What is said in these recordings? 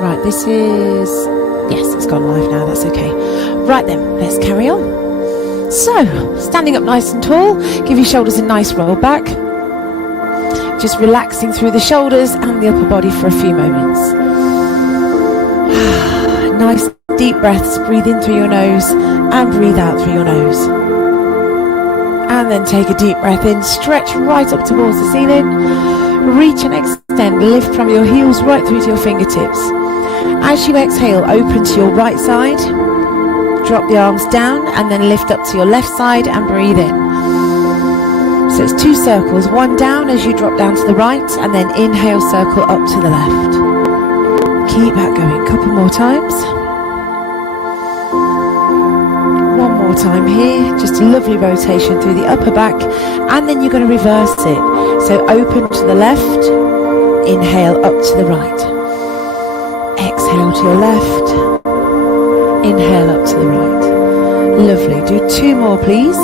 Right, this is... Yes, it's gone live now, that's okay. Right then, let's carry on. So, standing up nice and tall, give your shoulders a nice roll back. Just relaxing through the shoulders and the upper body for a few moments. Nice deep breaths, breathe in through your nose and breathe out through your nose. And then take a deep breath in, stretch right up towards the ceiling. Reach and extend, lift from your heels right through to your fingertips. As you exhale, open to your right side. Drop the arms down and then lift up to your left side and breathe in. So it's 2 circles, one down as you drop down to the right and then inhale, circle up to the left. Keep that going, couple more times. One more time here, just a lovely rotation through the upper back and then you're going to reverse it. So open to the left, inhale up to the right. Exhale to your left, inhale up to the right. Lovely, do 2 more please.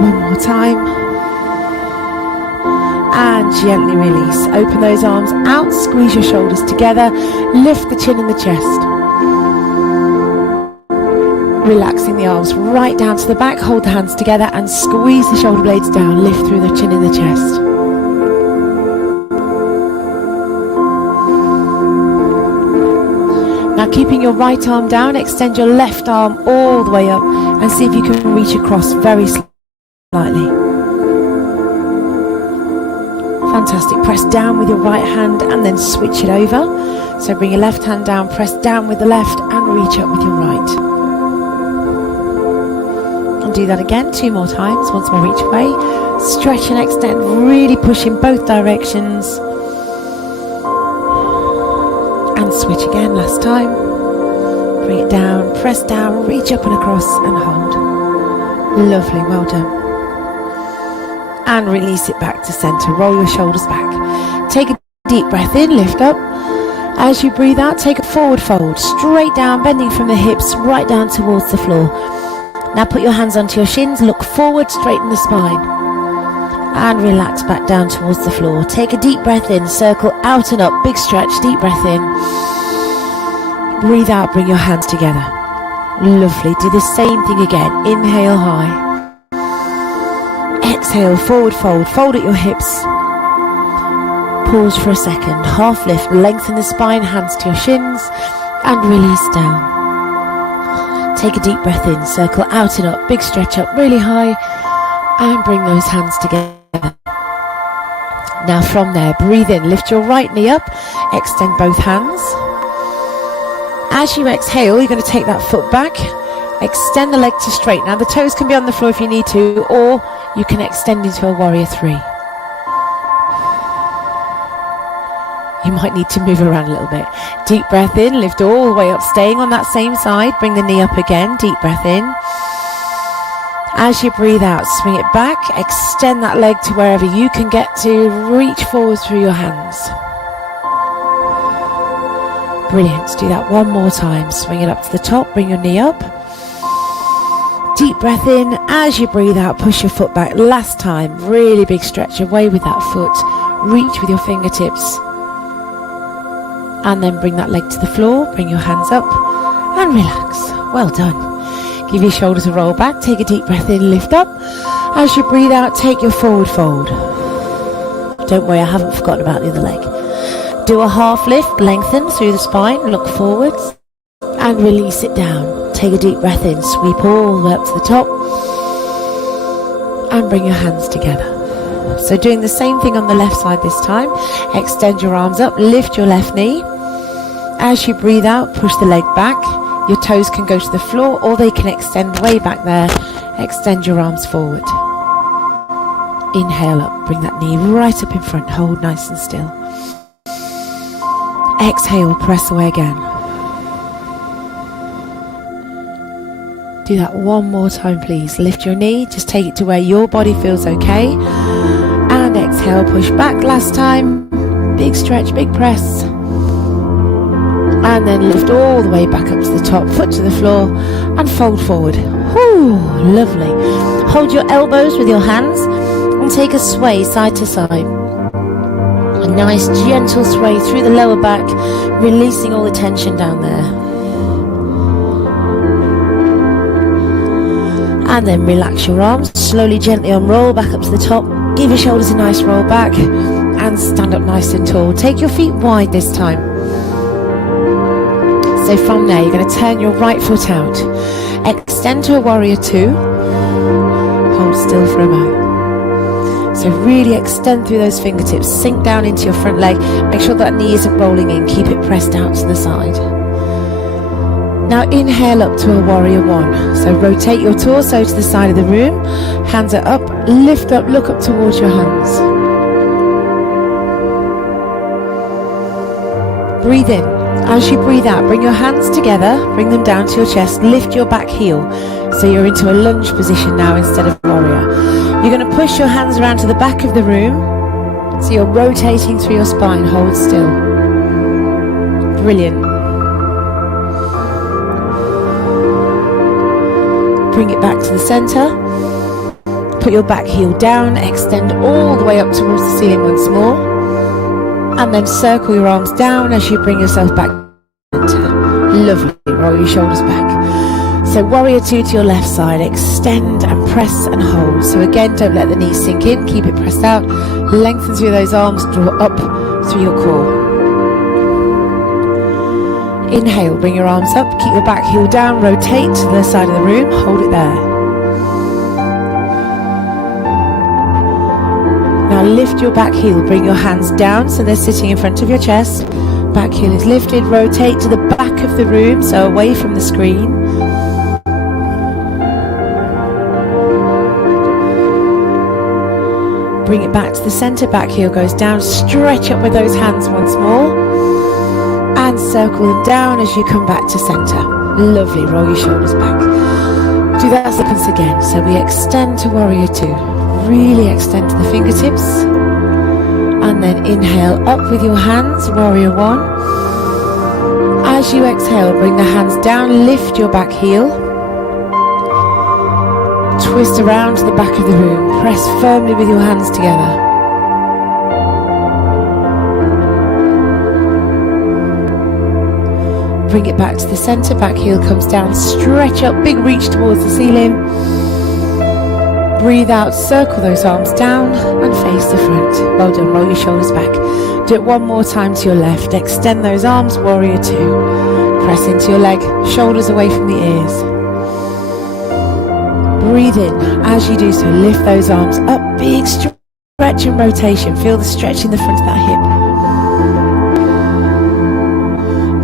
One more time. And gently release. Open those arms out, squeeze your shoulders together, lift the chin and the chest. Relaxing the arms right down to the back, hold the hands together and squeeze the shoulder blades down, lift through the chin and the chest. Now keeping your right arm down, extend your left arm all the way up and see if you can reach across very slightly. Fantastic. Press down with your right hand and then switch it over. So bring your left hand down, press down with the left and reach up with your right. And do that again 2 more times, once more each way. Stretch and extend, really push in both directions. And switch again, last time. Bring it down, press down, reach up and across and hold. Lovely, well done. And release it back to center. Roll your shoulders back. Take a deep breath in, lift up. As you breathe out, take a forward fold, straight down, bending from the hips, right down towards the floor. Now put your hands onto your shins, look forward, straighten the spine. And relax back down towards the floor. Take a deep breath in, circle out and up, big stretch, deep breath in. Breathe out, bring your hands together. Lovely, do the same thing again. Inhale high. Exhale, forward fold, fold at your hips. Pause for a second, half lift, lengthen the spine, hands to your shins, and release down. Take a deep breath in, circle out and up, big stretch up really high, and bring those hands together. Now from there, breathe in, lift your right knee up, extend both hands. As you exhale, you're going to take that foot back, extend the leg to straight. Now the toes can be on the floor if you need to, or you can extend into a warrior 3. You might need to move around a little bit. Deep breath in, lift all the way up, staying on that same side. Bring the knee up again, deep breath in. As you breathe out, swing it back, extend that leg to wherever you can get to, reach forward through your hands. Brilliant, do that one more time. Swing it up to the top, bring your knee up. Deep breath in, as you breathe out, push your foot back. Last time, really big stretch away with that foot. Reach with your fingertips. And then bring that leg to the floor, bring your hands up and relax. Well done. Give your shoulders a roll back, take a deep breath in, lift up. As you breathe out, take your forward fold. Don't worry, I haven't forgotten about the other leg. Do a half lift, lengthen through the spine, look forwards and release it down. Take a deep breath in, sweep all the way up to the top and bring your hands together. So doing the same thing on the left side this time. Extend your arms up, lift your left knee. As you breathe out, push the leg back. Your toes can go to the floor or they can extend way back there. Extend your arms forward. Inhale up, bring that knee right up in front, hold nice and still. Exhale, press away again. Do that one more time please. Lift your knee, just take it to where your body feels okay. And exhale, push back last time. Big stretch, big press. And then lift all the way back up to the top, foot to the floor and fold forward. Whew, lovely. Hold your elbows with your hands and take a sway side to side. Nice gentle sway through the lower back, releasing all the tension down there. And then relax your arms, slowly, gently unroll back up to the top. Give your shoulders a nice roll back and stand up nice and tall. Take your feet wide this time. So from there, you're going to turn your right foot out. Extend to a warrior two. Hold still for a moment. So really extend through those fingertips. Sink down into your front leg. Make sure that knee isn't rolling in. Keep it pressed out to the side. Now inhale up to a warrior one. So rotate your torso to the side of the room. Hands are up. Lift up. Look up towards your hands. Breathe in. As you breathe out, bring your hands together, bring them down to your chest, lift your back heel. So you're into a lunge position now instead of warrior. You're going to push your hands around to the back of the room. So you're rotating through your spine, hold still. Brilliant. Bring it back to the center. Put your back heel down, extend all the way up towards the ceiling once more. And then circle your arms down as you bring yourself back. Lovely. Roll your shoulders back. So warrior two to your left side. Extend and press and hold. So again, don't let the knees sink in. Keep it pressed out. Lengthen through those arms. Draw up through your core. Inhale. Bring your arms up. Keep your back heel down. Rotate to the side of the room. Hold it there. Now lift your back heel, bring your hands down so they're sitting in front of your chest. Back heel is lifted, rotate to the back of the room, so away from the screen. Bring it back to the center, back heel goes down, stretch up with those hands once more. And circle them down as you come back to center. Lovely, roll your shoulders back. Do that sequence again, so we extend to warrior two. Really extend to the fingertips and then inhale up with your hands, warrior one. As you exhale, bring the hands down, lift your back heel, twist around to the back of the room, press firmly with your hands together. Bring it back to the center, back heel comes down, stretch up, big reach towards the ceiling. Breathe out, circle those arms down and face the front. Well done, roll your shoulders back. Do it one more time to your left. Extend those arms, warrior two. Press into your leg, shoulders away from the ears. Breathe in. As you do so, lift those arms up, big stretch and rotation. Feel the stretch in the front of that hip.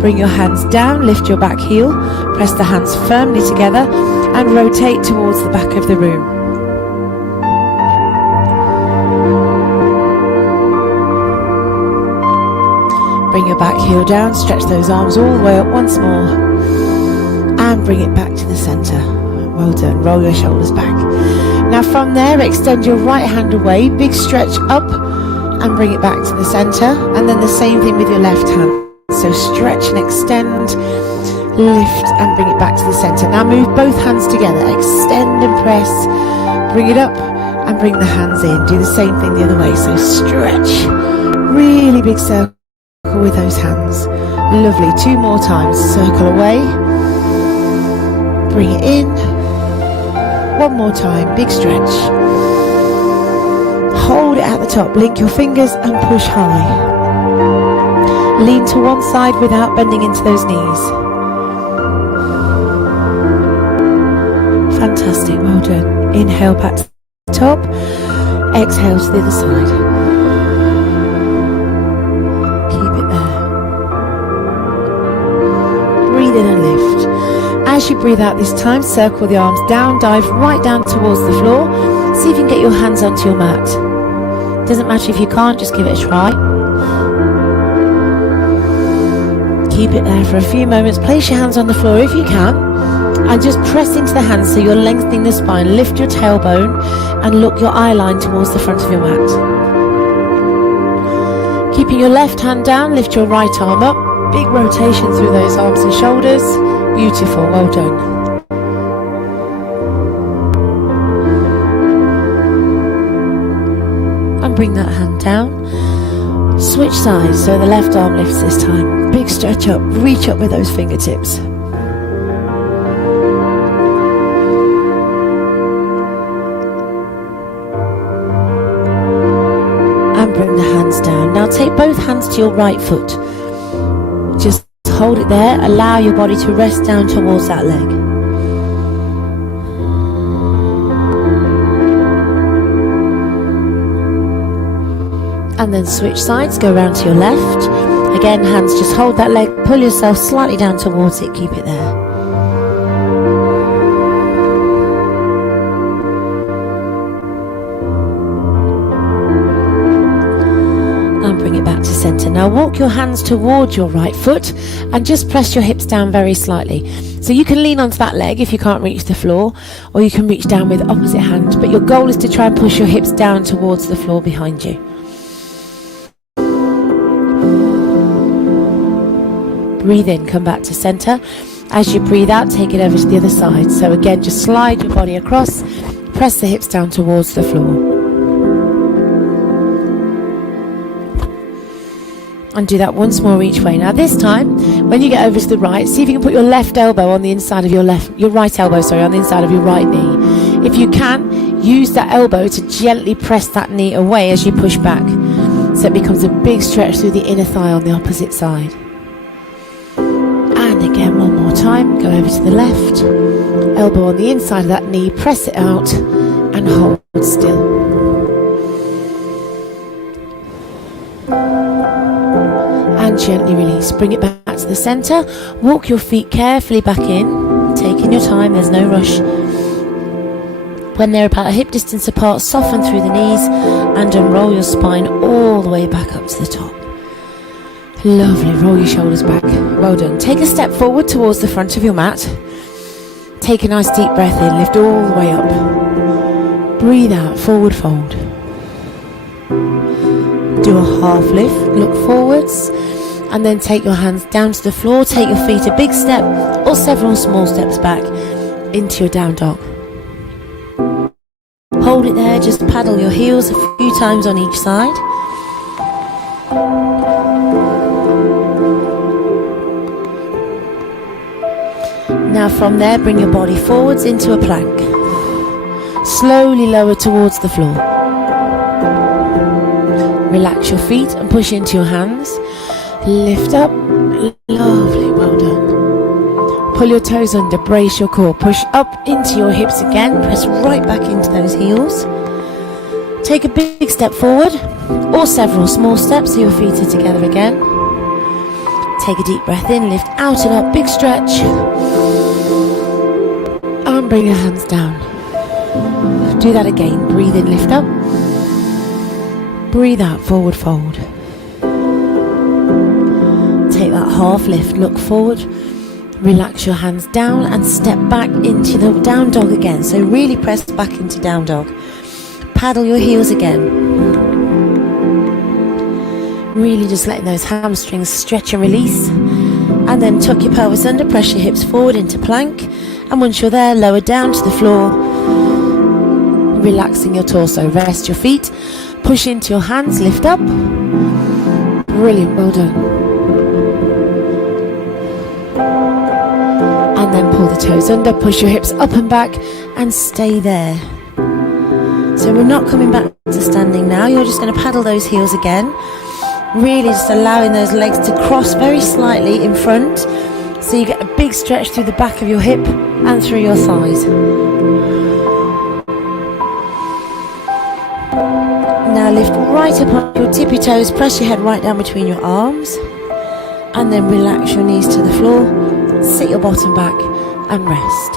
Bring your hands down, lift your back heel. Press the hands firmly together and rotate towards the back of the room. Bring your back heel down, stretch those arms all the way up once more. And bring it back to the center. Well done, roll your shoulders back. Now from there, extend your right hand away, big stretch up and bring it back to the center. And then the same thing with your left hand. So stretch and extend, lift and bring it back to the center. Now move both hands together, extend and press, bring it up and bring the hands in. Do the same thing the other way. So stretch, really big circle with those hands. Lovely. Two more times. Circle away. Bring it in. One more time. Big stretch. Hold it at the top. Link your fingers and push high. Lean to one side without bending into those knees. Fantastic. Well done. Inhale back to the top. Exhale to the other side. And lift. As you breathe out this time, circle the arms down, dive right down towards the floor. See if you can get your hands onto your mat. Doesn't matter if you can't, just give it a try. Keep it there for a few moments. Place your hands on the floor if you can and just press into the hands so you're lengthening the spine. Lift your tailbone and look your eye line towards the front of your mat. Keeping your left hand down, lift your right arm up. Big rotation through those arms and shoulders. Beautiful, well done. And bring that hand down. Switch sides, so the left arm lifts this time. Big stretch up, reach up with those fingertips. And bring the hands down. Now take both hands to your right foot. Just hold it there, allow your body to rest down towards that leg. And then switch sides, go around to your left. Again, hands, just hold that leg, pull yourself slightly down towards it, keep it there. And bring it back to center. Now walk your hands towards your right foot and just press your hips down very slightly. So you can lean onto that leg if you can't reach the floor, or you can reach down with opposite hand, but your goal is to try and push your hips down towards the floor behind you. Breathe in, come back to center. As you breathe out, take it over to the other side. So again, just slide your body across, press the hips down towards the floor. And do that once more each way. Now this time, when you get over to the right, see if you can put your left elbow on the inside of your right elbow, on the inside of your right knee. If you can, use that elbow to gently press that knee away as you push back. So it becomes a big stretch through the inner thigh on the opposite side. And again, one more time, go over to the left, elbow on the inside of that knee, press it out and hold still. And gently release, bring it back to the center, walk your feet carefully back in, taking your time, there's no rush. When they're about a hip distance apart, soften through the knees and unroll your spine all the way back up to the top. Lovely, roll your shoulders back, well done. Take a step forward towards the front of your mat. Take a nice deep breath in, lift all the way up. Breathe out, forward fold. Do a half lift, look forwards, and then take your hands down to the floor, take your feet a big step or several small steps back into your down dog. Hold it there, just paddle your heels a few times on each side. Now from there, bring your body forwards into a plank. Slowly lower towards the floor. Relax your feet and push into your hands. Lift up. Lovely, well done. Pull your toes under, brace your core. Push up into your hips again. Press right back into those heels. Take a big step forward or several small steps so your feet are together again. Take a deep breath in, lift out and up, big stretch. And bring your hands down. Do that again. Breathe in, lift up. Breathe out, forward fold. Take that half lift, look forward. Relax your hands down and step back into the down dog again. So really press back into down dog. Paddle your heels again. Really just letting those hamstrings stretch and release. And then tuck your pelvis under, press your hips forward into plank. And once you're there, lower down to the floor, relaxing your torso. Rest your feet, push into your hands, lift up. Brilliant, well done. And then pull the toes under, push your hips up and back, and stay there. So we're not coming back to standing now, you're just going to paddle those heels again. Really just allowing those legs to cross very slightly in front. So you get a big stretch through the back of your hip and through your thighs. Now lift right up on your tippy toes, press your head right down between your arms. And then relax your knees to the floor, sit your bottom back and rest.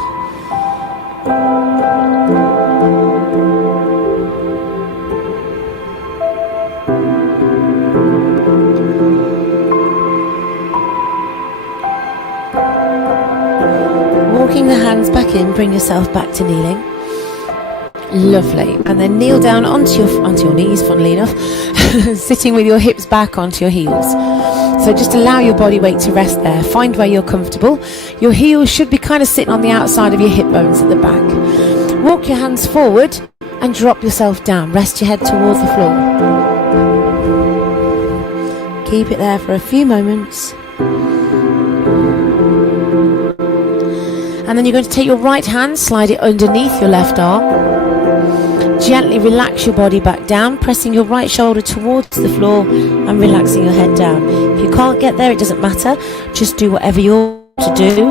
Walking the hands back in, bring yourself back to kneeling. Lovely. And then kneel down onto your knees, funnily enough, sitting with your hips back onto your heels. So just allow your body weight to rest there. Find where you're comfortable. Your heels should be kind of sitting on the outside of your hip bones at the back. Walk your hands forward and drop yourself down. Rest your head towards the floor. Keep it there for a few moments. And then you're going to take your right hand, slide it underneath your left arm. Gently relax your body back down, pressing your right shoulder towards the floor and relaxing your head down. If you can't get there, it doesn't matter. Just do whatever you're to do.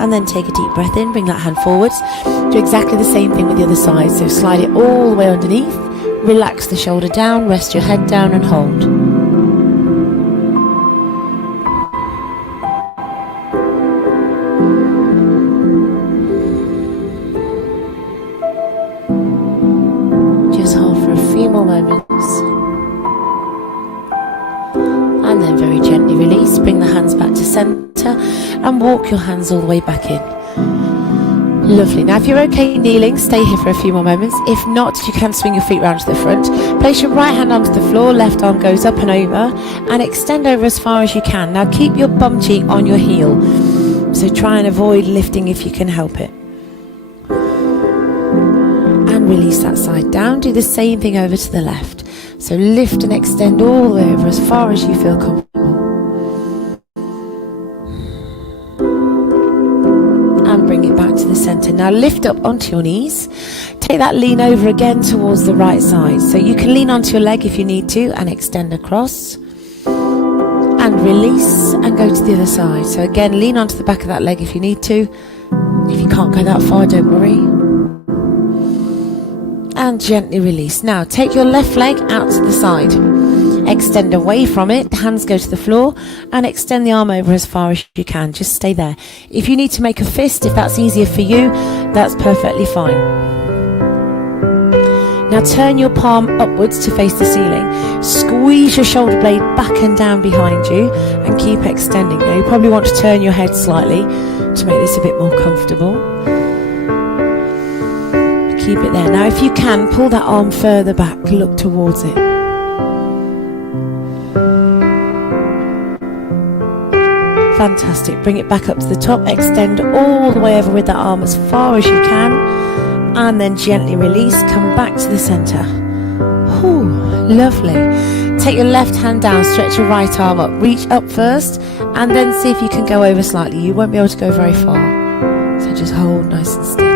And then take a deep breath in, bring that hand forwards. Do exactly the same thing with the other side. So slide it all the way underneath, relax the shoulder down, rest your head down and hold. Just hold for a few more moments. And then very gently release, bring the hands back to centre and walk your hands all the way back in. Lovely. Now if you're okay kneeling, stay here for a few more moments. If not, you can swing your feet round to the front. Place your right hand onto the floor, left arm goes up and over, and extend over as far as you can. Now keep your bum cheek on your heel, so try and avoid lifting if you can help it. And release that side down. Do the same thing over to the left. So lift and extend all the way over as far as you feel comfortable. And bring it back to the centre. Now lift up onto your knees. Take that lean over again towards the right side. So you can lean onto your leg if you need to and extend across. And release and go to the other side. So again, lean onto the back of that leg if you need to. If you can't go that far, don't worry. And gently release. Now take your left leg out to the side. Extend away from it, the hands go to the floor, and extend the arm over as far as you can. Just stay there. If you need to make a fist, if that's easier for you, that's perfectly fine. Now turn your palm upwards to face the ceiling. Squeeze your shoulder blade back and down behind you and keep extending. Now you probably want to turn your head slightly to make this a bit more comfortable. Keep it there. Now if you can, pull that arm further back, look towards it. Fantastic. Bring it back up to the top. Extend all the way over with that arm as far as you can. And then gently release. Come back to the centre. Whew, lovely. Take your left hand down. Stretch your right arm up. Reach up first. And then see if you can go over slightly. You won't be able to go very far. So just hold nice and still.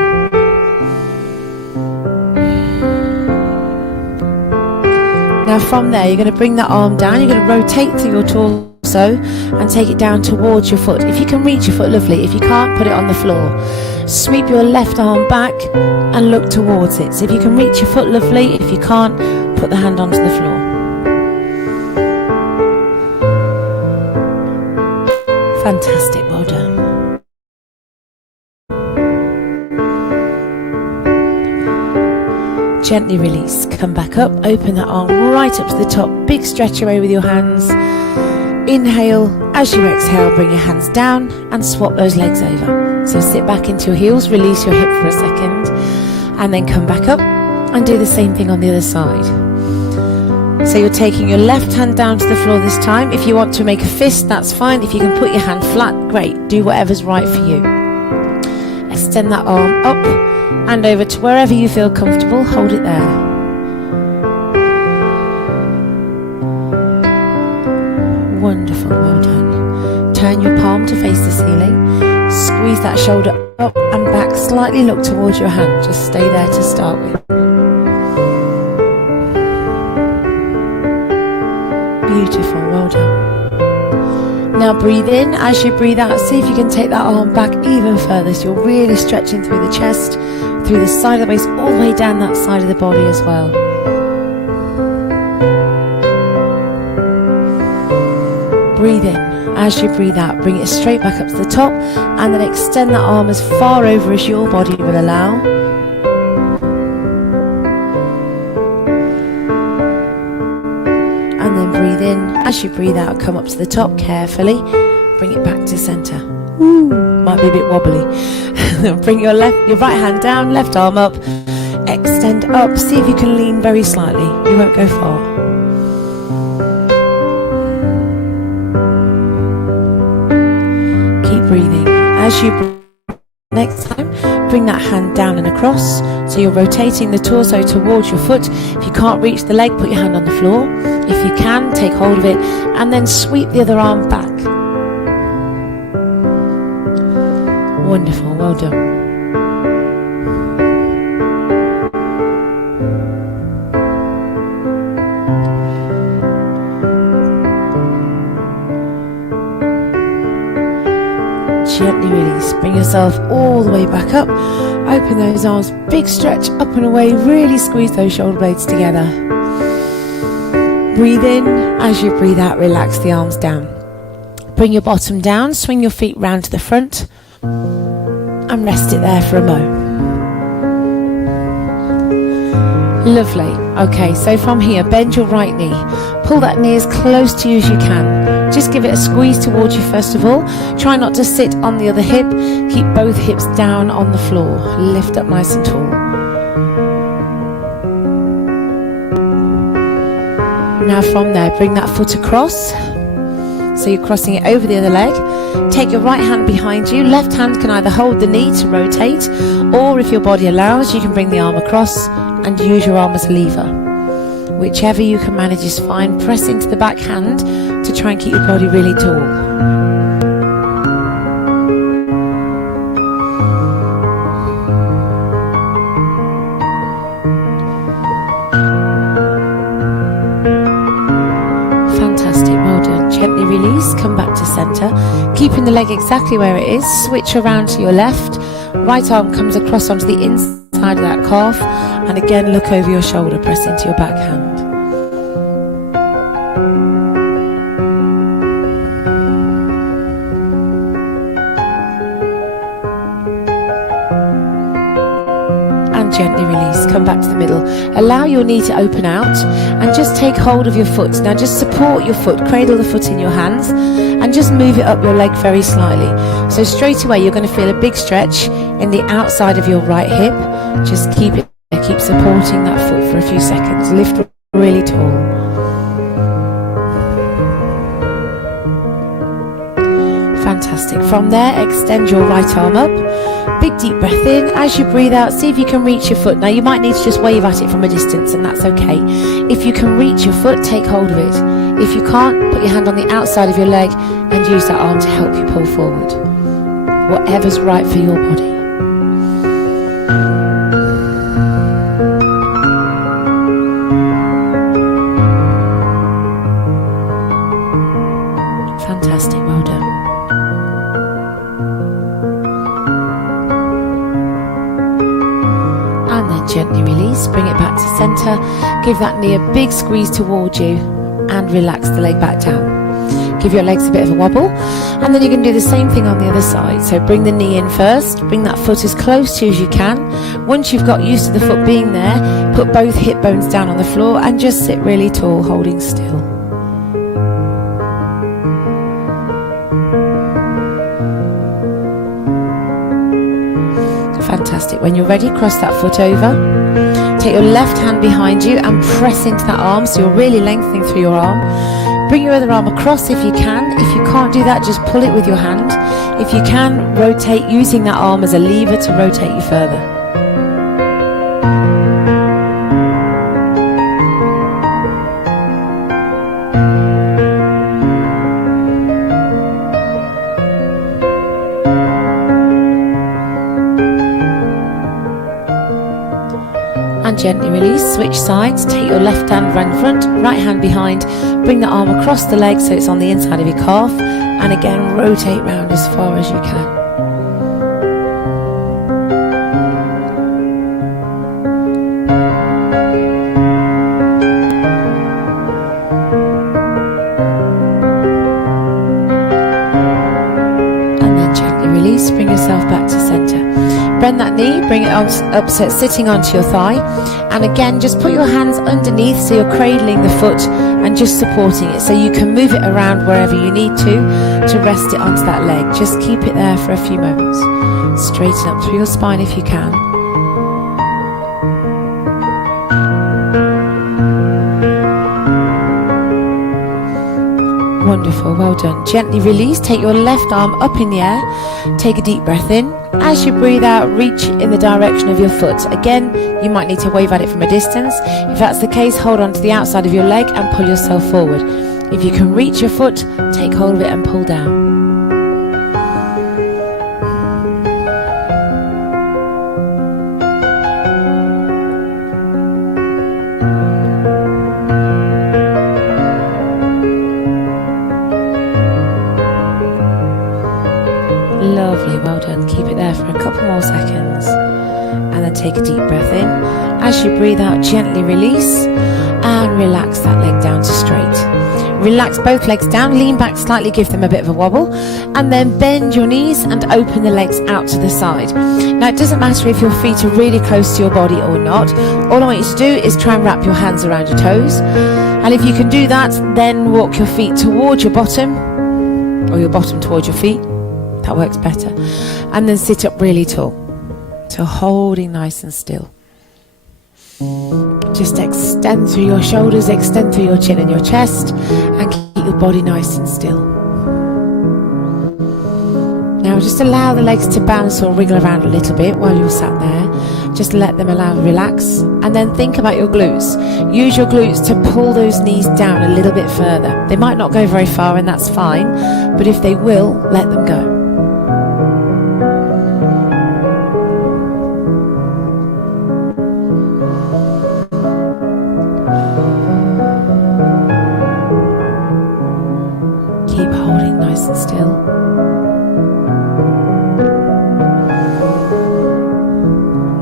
Now from there, you're going to bring that arm down. You're going to rotate through your torso and take it down towards your foot. If you can reach your foot, lovely. If you can't, put it on the floor. Sweep your left arm back and look towards it. So if you can reach your foot, lovely. If you can't, put the hand onto the floor. Fantastic, well done. Gently release, come back up, open that arm right up to the top, big stretch away with your hands. Inhale, as you exhale, bring your hands down and swap those legs over. So sit back into your heels, release your hip for a second, and then come back up and do the same thing on the other side. So you're taking your left hand down to the floor this time. If you want to make a fist, that's fine. If you can put your hand flat, great. Do whatever's right for you. Extend that arm up and over to wherever you feel comfortable. Hold it there. Wonderful, well done. Turn your palm to face the ceiling. Squeeze that shoulder up and back slightly. Look towards your hand. Just stay there to start with. Beautiful, well done. Now breathe in. As you breathe out, see if you can take that arm back even further. So you're really stretching through the chest, through the side of the waist, all the way down that side of the body as well. Breathe in. As you breathe out, bring it straight back up to the top and then extend that arm as far over as your body will allow. And then breathe in. As you breathe out, come up to the top carefully. Bring it back to center. Ooh, might be a bit wobbly. Bring your right hand down, left arm up. Extend up. See if you can lean very slightly. You won't go far. Keep breathing. As you breathe next time, bring that hand down and across. So you're rotating the torso towards your foot. If you can't reach the leg, put your hand on the floor. If you can, take hold of it and then sweep the other arm back. Wonderful, well done. Gently release, bring yourself all the way back up, open those arms, big stretch up and away, really squeeze those shoulder blades together. Breathe in, as you breathe out, relax the arms down. Bring your bottom down, swing your feet round to the front and rest it there for a moment. Lovely. Okay, so from here, bend your right knee. Pull that knee as close to you as you can. Just give it a squeeze towards you first of all. Try not to sit on the other hip. Keep both hips down on the floor. Lift up nice and tall. Now from there, bring that foot across. So you're crossing it over the other leg. Take your right hand behind you. Left hand can either hold the knee to rotate, or if your body allows, you can bring the arm across and use your arm as a lever. Whichever you can manage is fine. Press into the back hand to try and keep your body really tall. Fantastic, well done. Gently release, come back to centre. Keeping the leg exactly where it is, switch around to your left. Right arm comes across onto the inside of that calf. And again, look over your shoulder, press into your back hand. And gently release, come back to the middle. Allow your knee to open out and just take hold of your foot. Now just support your foot, cradle the foot in your hands and just move it up your leg very slightly. So straight away you're going to feel a big stretch in the outside of your right hip. Just keep supporting that foot for a few seconds. Lift really tall. Fantastic. From there, extend your right arm up. Big deep breath in. As you breathe out, see if you can reach your foot. Now you might need to just wave at it from a distance, and that's okay. If you can reach your foot, take hold of it. If you can't, put your hand on the outside of your leg and use that arm to help you pull forward. Whatever's right for your body. Fantastic, well done. And then gently release, bring it back to centre. Give that knee a big squeeze towards you and relax the leg back down. Give your legs a bit of a wobble, and then you can do the same thing on the other side. So bring the knee in first, bring that foot as close to you as you can. Once you've got used to the foot being there, put both hip bones down on the floor and just sit really tall, holding still. Fantastic. When you're ready, cross that foot over. Take your left hand behind you and press into that arm, so you're really lengthening through your arm. Bring your other arm across if you can. If you can't do that, just pull it with your hand. If you can, rotate using that arm as a lever to rotate you further. And gently release, switch sides, take your left hand round front, right hand behind, bring the arm across the leg so it's on the inside of your calf, and again rotate round as far as you can. And then gently release, bring yourself back to centre. Bend that knee, bring it up so it's sitting onto your thigh, and again just put your hands underneath so you're cradling the foot and just supporting it so you can move it around wherever you need to rest it onto that leg. Just keep it there for a few moments. Straighten up through your spine if you can. Wonderful, well done. Gently release, take your left arm up in the air, take a deep breath in. As you breathe out, reach in the direction of your foot. Again, you might need to wave at it from a distance. If that's the case, hold on to the outside of your leg and pull yourself forward. If you can reach your foot, take hold of it and pull down. Lovely, well done. Keep it there for a couple more seconds. And then take a deep breath in. As you breathe out, gently release and relax that leg down to straight. Relax both legs down, lean back slightly, give them a bit of a wobble, and then bend your knees and open the legs out to the side. Now, it doesn't matter if your feet are really close to your body or not. All I want you to do is try and wrap your hands around your toes. And if you can do that, then walk your feet towards your bottom, or your bottom towards your feet. That works better. And then sit up really tall. So holding nice and still. Just extend through your shoulders, extend through your chin and your chest, and keep your body nice and still. Now just allow the legs to bounce or wriggle around a little bit while you're sat there. Just let them relax, and then think about your glutes. Use your glutes to pull those knees down a little bit further. They might not go very far, and that's fine, but if they will, let them go. Keep holding nice and still.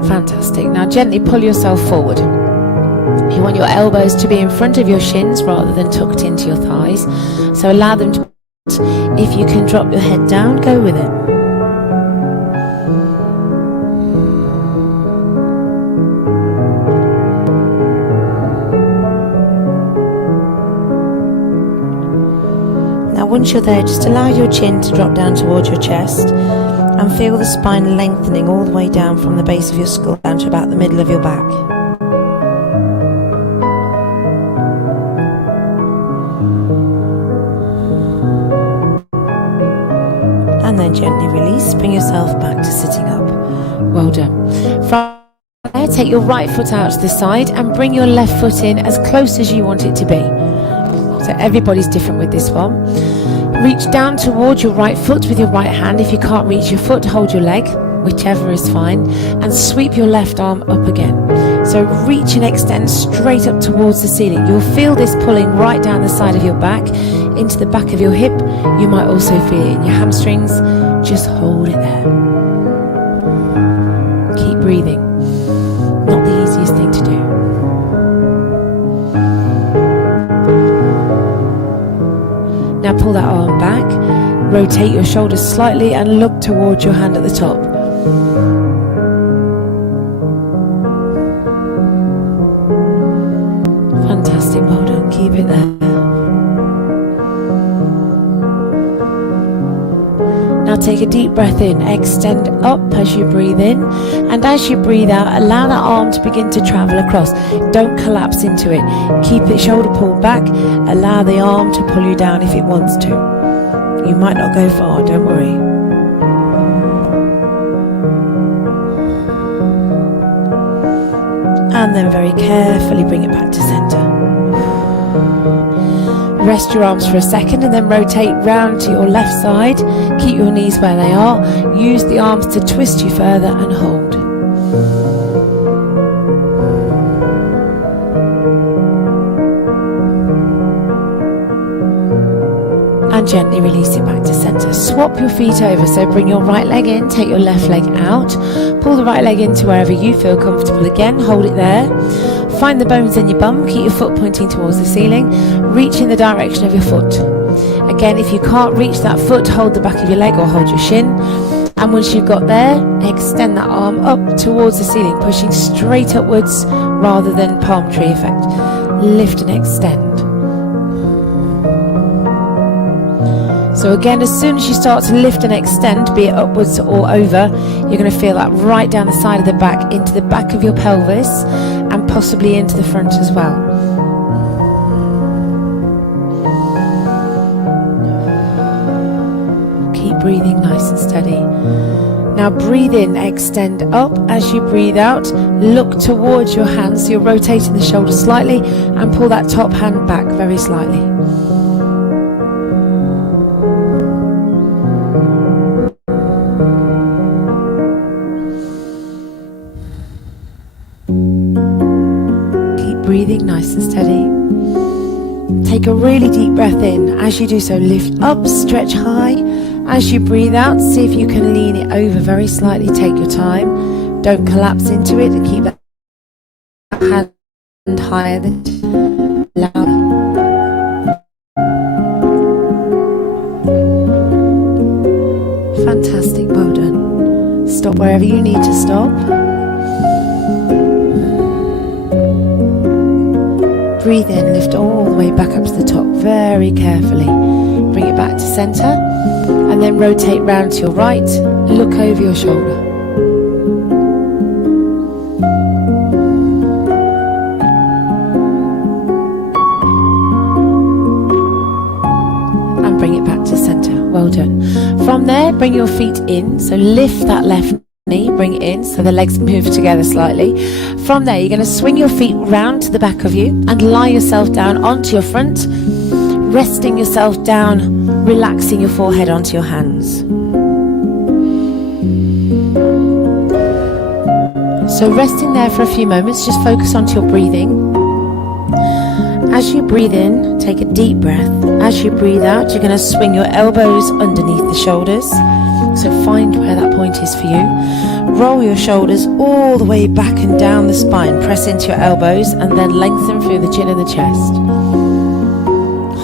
Fantastic. Now gently pull yourself forward. You want your elbows to be in front of your shins rather than tucked into your thighs. So allow them to. If you can drop your head down, go with it. Now once you're there, just allow your chin to drop down towards your chest and feel the spine lengthening all the way down from the base of your skull down to about the middle of your back. And then gently release, bring yourself back to sitting up. Well done. From there, take your right foot out to the side and bring your left foot in as close as you want it to be. So everybody's different with this one. Reach down towards your right foot with your right hand. If you can't reach your foot, hold your leg, whichever is fine, and sweep your left arm up again. So reach and extend straight up towards the ceiling. You'll feel this pulling right down the side of your back, into the back of your hip. You might also feel it in your hamstrings. Just hold it there. Keep breathing. Not the easiest thing to do. Now pull that arm back, rotate your shoulders slightly and look towards your hand at the top. Fantastic, well done, keep it there. Now take a deep breath in, extend up as you breathe in, and as you breathe out, allow that arm to begin to travel across. Don't collapse into it. Keep it shoulder pulled back, allow the arm to pull you down if it wants to. You might not go far, don't worry. And then very carefully bring it back to center. Rest your arms for a second and then rotate round to your left side. Keep your knees where they are. Use the arms to twist you further and hold. And gently release it back to center. Swap your feet over, so bring your right leg in, take your left leg out, pull the right leg into wherever you feel comfortable again, hold it there. Find the bones in your bum, keep your foot pointing towards the ceiling, reach in the direction of your foot. Again, if you can't reach that foot, hold the back of your leg or hold your shin. And once you've got there, extend that arm up towards the ceiling, pushing straight upwards rather than palm tree effect. Lift and extend. So again, as soon as you start to lift and extend, be it upwards or over, you're going to feel that right down the side of the back, into the back of your pelvis, and possibly into the front as well. Keep breathing nice and steady. Now breathe in, extend up. As you breathe out, look towards your hands. So you're rotating the shoulders slightly and pull that top hand back very slightly. Keep breathing nice and steady. Take a really deep breath in. As you do so, lift up, stretch high. As you breathe out, see if you can lean it over very slightly. Take your time. Don't collapse into it. Keep that hand higher than louder. Fantastic. Well done. Stop wherever you need to stop. Breathe in, lift all the way back up to the top very carefully. Bring it back to center and then rotate round to your right. Look over your shoulder. And bring it back to center. Well done. From there, bring your feet in. So lift that left knee, bring it in so the legs move together slightly. From there, you're going to swing your feet round to the back of you and lie yourself down onto your front, resting yourself down, relaxing your forehead onto your hands. So resting there for a few moments, just focus onto your breathing. As you breathe in, take a deep breath. As you breathe out, you're going to swing your elbows underneath the shoulders. So find where that point is for you. Roll your shoulders all the way back and down the spine. Press into your elbows and then lengthen through the chin and the chest.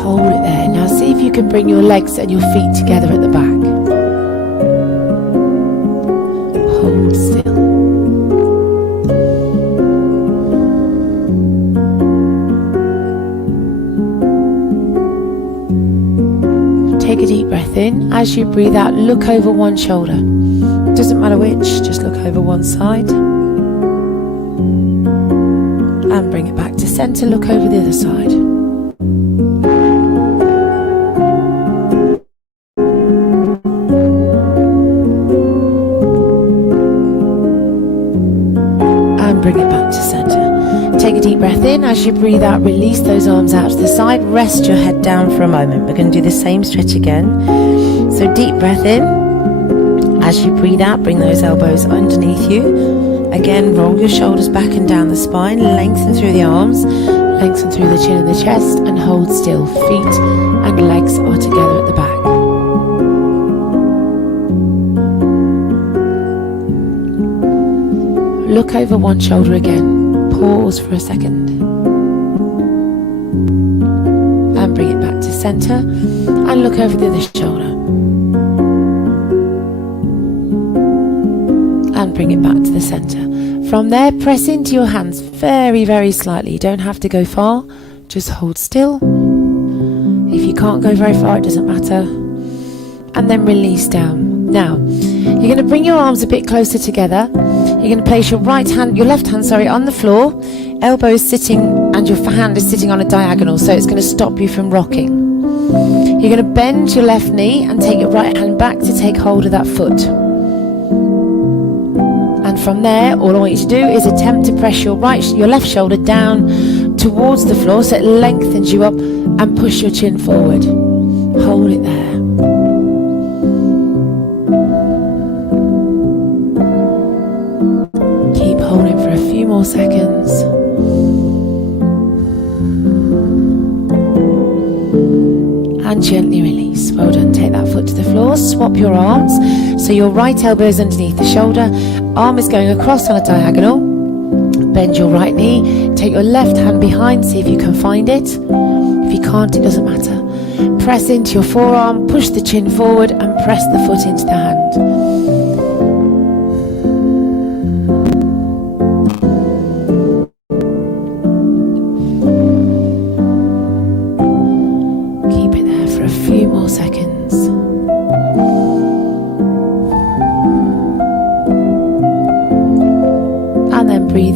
Hold it there. Now see if you can bring your legs and your feet together at the back. Hold still. Take a deep breath in. As you breathe out, look over one shoulder. Doesn't matter which, just look over one side. And bring it back to center, look over the other side. And bring it back to center. Take a deep breath in. As you breathe out, release those arms out to the side. Rest your head down for a moment. We're going to do the same stretch again. So deep breath in. As you breathe out, bring those elbows underneath you. Again, roll your shoulders back and down the spine. Lengthen through the arms. Lengthen through the chin and the chest. And hold still. Feet and legs are together at the back. Look over one shoulder again. Pause for a second. And bring it back to center. And look over the other shoulder. And bring it back to the center. From there, press into your hands very, very slightly. You don't have to go far. Just hold still. If you can't go very far, it doesn't matter. And then release down. Now, you're going to bring your arms a bit closer together. You're going to place your left hand, on the floor. Elbow is sitting and your hand is sitting on a diagonal, so it's going to stop you from rocking. You're going to bend your left knee and take your right hand back to take hold of that foot. And from there, all I want you to do is attempt to press your left shoulder down towards the floor so it lengthens you up, and push your chin forward. Hold it there. Keep holding for a few more seconds. And gently release. Well done. Take that foot to the floor. Swap your arms. So your right elbow is underneath the shoulder. Arm is going across on a diagonal. Bend your right knee. Take your left hand behind. See if you can find it. If you can't, it doesn't matter. Press into your forearm. Push the chin forward and press the foot into the hand.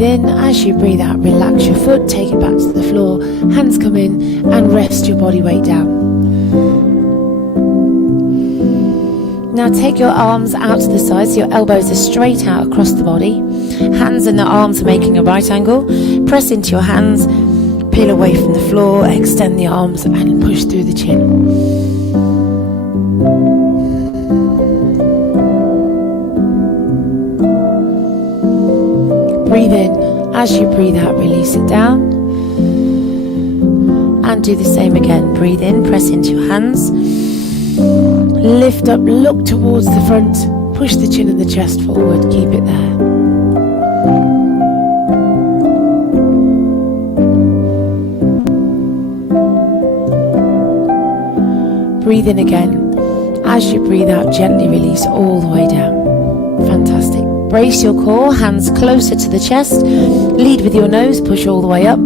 In. As you breathe out, relax your foot, take it back to the floor, hands come in and rest your body weight down. Now take your arms out to the side so your elbows are straight out across the body. Hands and the arms are making a right angle. Press into your hands, peel away from the floor, extend the arms and push through the chin. Breathe in. As you breathe out, release it down. And do the same again. Breathe in, press into your hands. Lift up, look towards the front. Push the chin and the chest forward. Keep it there. Breathe in again. As you breathe out, gently release all the way down. Fantastic. Brace your core, hands closer to the chest. Lead with your nose, push all the way up.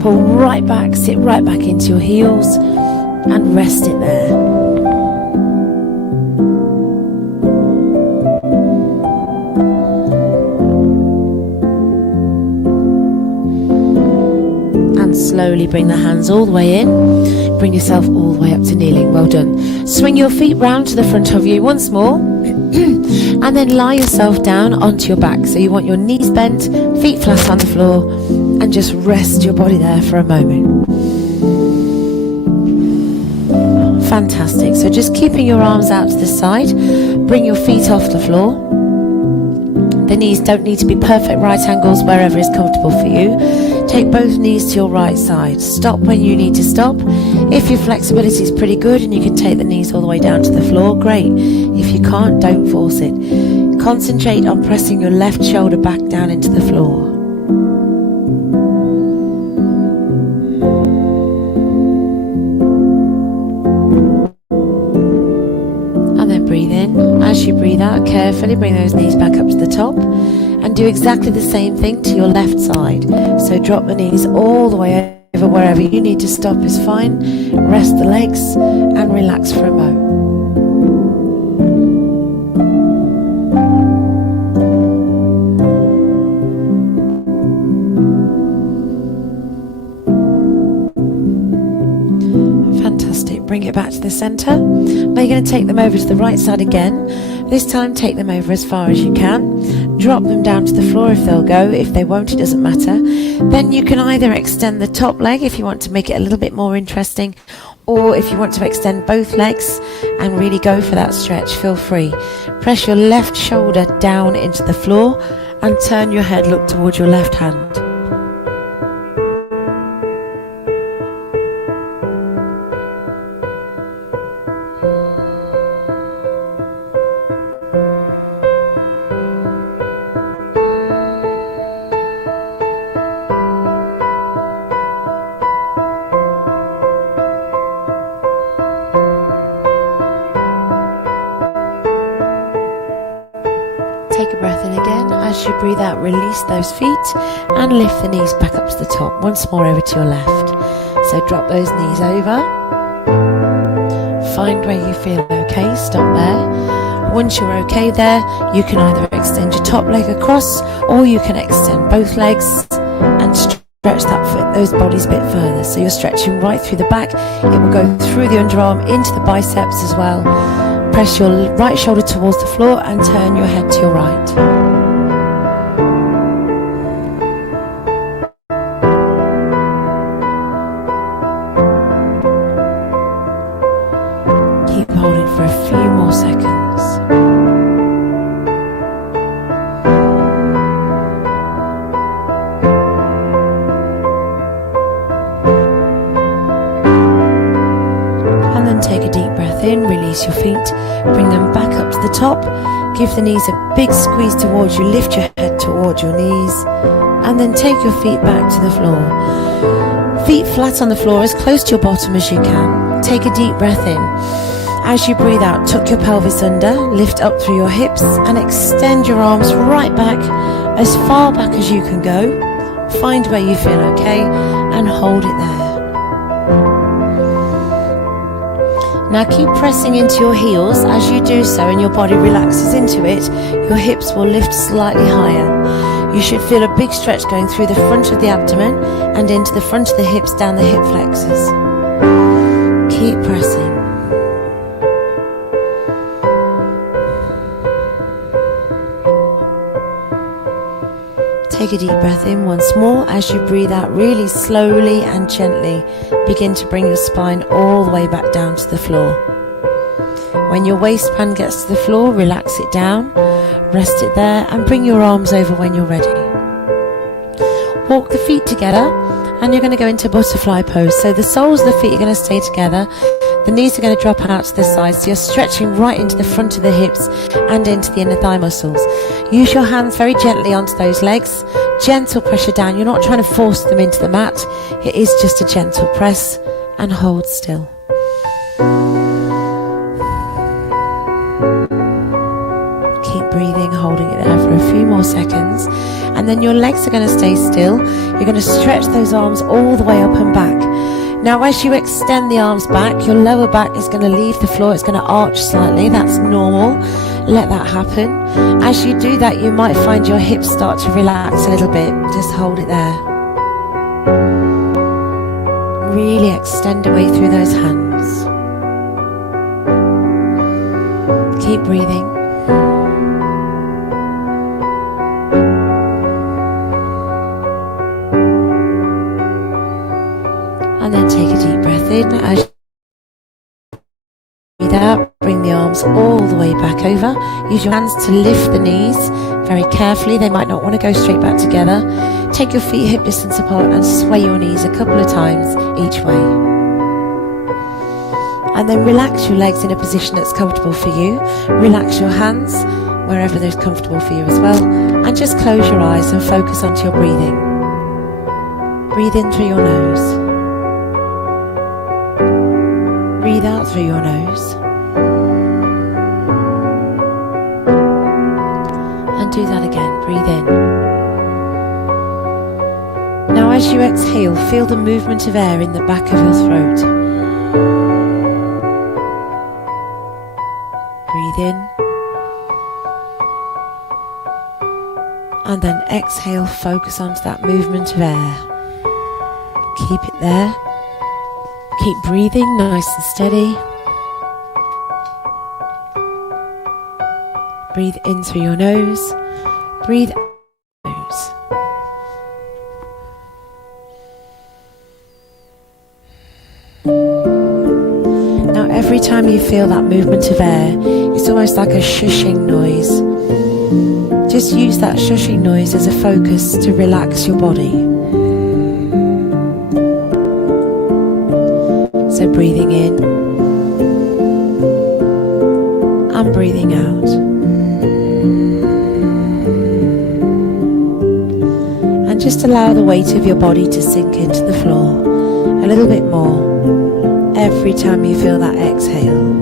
Pull right back, sit right back into your heels and rest it there. And slowly bring the hands all the way in. Bring yourself all the way up to kneeling. Well done. Swing your feet round to the front of you once more. And then lie yourself down onto your back. So you want your knees bent, feet flat on the floor, and just rest your body there for a moment. Fantastic. So just keeping your arms out to the side. Bring your feet off the floor. The knees don't need to be perfect right angles, wherever is comfortable for you. Take both knees to your right side. Stop when you need to stop. If your flexibility is pretty good and you can take the knees all the way down to the floor, great. If you can't, don't force it. Concentrate on pressing your left shoulder back down into the floor. And then breathe in. As you breathe out, carefully bring those knees back up to the top. And do exactly the same thing to your left side. So drop the knees all the way over, wherever you need to stop is fine. Rest the legs and relax for a moment. Fantastic. Bring it back to the center. Now you're going to take them over to the right side again. This time take them over as far as you can. Drop them down to the floor if they'll go. If they won't, it doesn't matter. Then you can either extend the top leg if you want to make it a little bit more interesting, or if you want to extend both legs and really go for that stretch, feel free. Press your left shoulder down into the floor and turn your head, look towards your left hand. Take a breath in again. As you breathe out, release those feet and lift the knees back up to the top. Once more over to your left. So drop those knees over. Find where you feel okay. Stop there. Once you're okay there, you can either extend your top leg across, or you can extend both legs and stretch those bodies a bit further. So you're stretching right through the back. It will go through the underarm into the biceps as well. Press your right shoulder towards the floor and turn your head to your right. Keep holding for a few more seconds. Take a deep breath in, release your feet, bring them back up to the top, give the knees a big squeeze towards you, lift your head towards your knees, and then take your feet back to the floor. Feet flat on the floor, as close to your bottom as you can. Take a deep breath in. As you breathe out, tuck your pelvis under, lift up through your hips, and extend your arms right back, as far back as you can go. Find where you feel okay, and hold it there. Now keep pressing into your heels. As you do so and your body relaxes into it, your hips will lift slightly higher. You should feel a big stretch going through the front of the abdomen and into the front of the hips, down the hip flexors. Keep pressing. Take a deep breath in once more. As you breathe out, really slowly and gently begin to bring your spine all the way back down to the floor. When your waistband gets to the floor, relax it down, rest it there, and bring your arms over when you're ready. Walk the feet together, and you're going to go into butterfly pose. So the soles of the feet are going to stay together. The knees are going to drop out to the sides. So you're stretching right into the front of the hips and into the inner thigh muscles. Use your hands very gently onto those legs. Gentle pressure down. You're not trying to force them into the mat. It is just a gentle press, and hold still. Keep breathing, holding it there for a few more seconds. And then your legs are going to stay still. You're going to stretch those arms all the way up and back. Now as you extend the arms back, your lower back is going to leave the floor. It's going to arch slightly. That's normal. Let that happen. As you do that, you might find your hips start to relax a little bit. Just hold it there. Really extend away through those hands. Keep breathing. And then take a deep breath in. As you breathe out, bring the arms all the way back over. Use your hands to lift the knees very carefully. They might not want to go straight back together. Take your feet hip distance apart and sway your knees a couple of times each way. And then relax your legs in a position that's comfortable for you. Relax your hands wherever they're comfortable for you as well. And just close your eyes and focus onto your breathing. Breathe in through your nose. Breathe out through your nose. And do that again. Breathe in. Now as you exhale, feel the movement of air in the back of your throat. Breathe in. And then exhale, focus onto that movement of air. Keep it there. Keep breathing nice and steady. Breathe in through your nose. Breathe out through your nose. Now every time you feel that movement of air, it's almost like a shushing noise. Just use that shushing noise as a focus to relax your body. So breathing in and breathing out. And just allow the weight of your body to sink into the floor a little bit more every time you feel that exhale.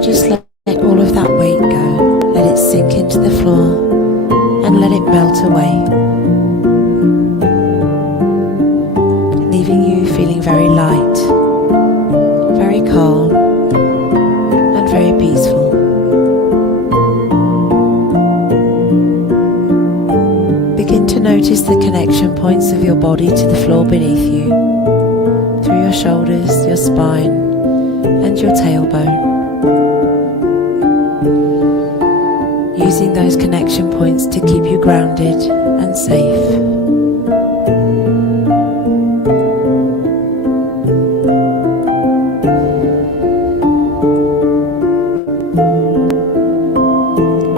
Just let all of that weight go. Let it sink into the floor and let it melt away, leaving you feeling very light, very calm, and very peaceful. Begin to notice the connection points of your body to the floor beneath you, through your shoulders, your spine, and your tailbone. Using those connection points to keep you grounded and safe.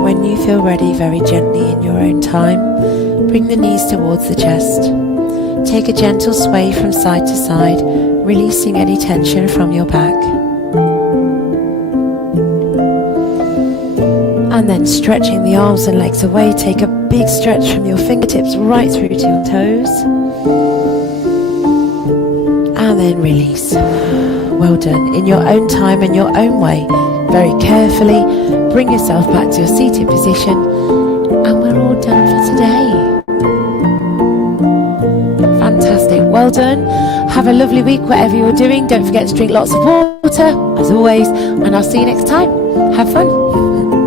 When you feel ready, very gently in your own time, bring the knees towards the chest. Take a gentle sway from side to side, releasing any tension from your back. And then stretching the arms and legs away, take a big big stretch from your fingertips right through to your toes. And then release. Well done. In your own time and your own way. Very carefully bring yourself back to your seated position. And we're all done for today. Fantastic. Well done. Have a lovely week, whatever you're doing. Don't forget to drink lots of water, as always. And I'll see you next time. Have fun.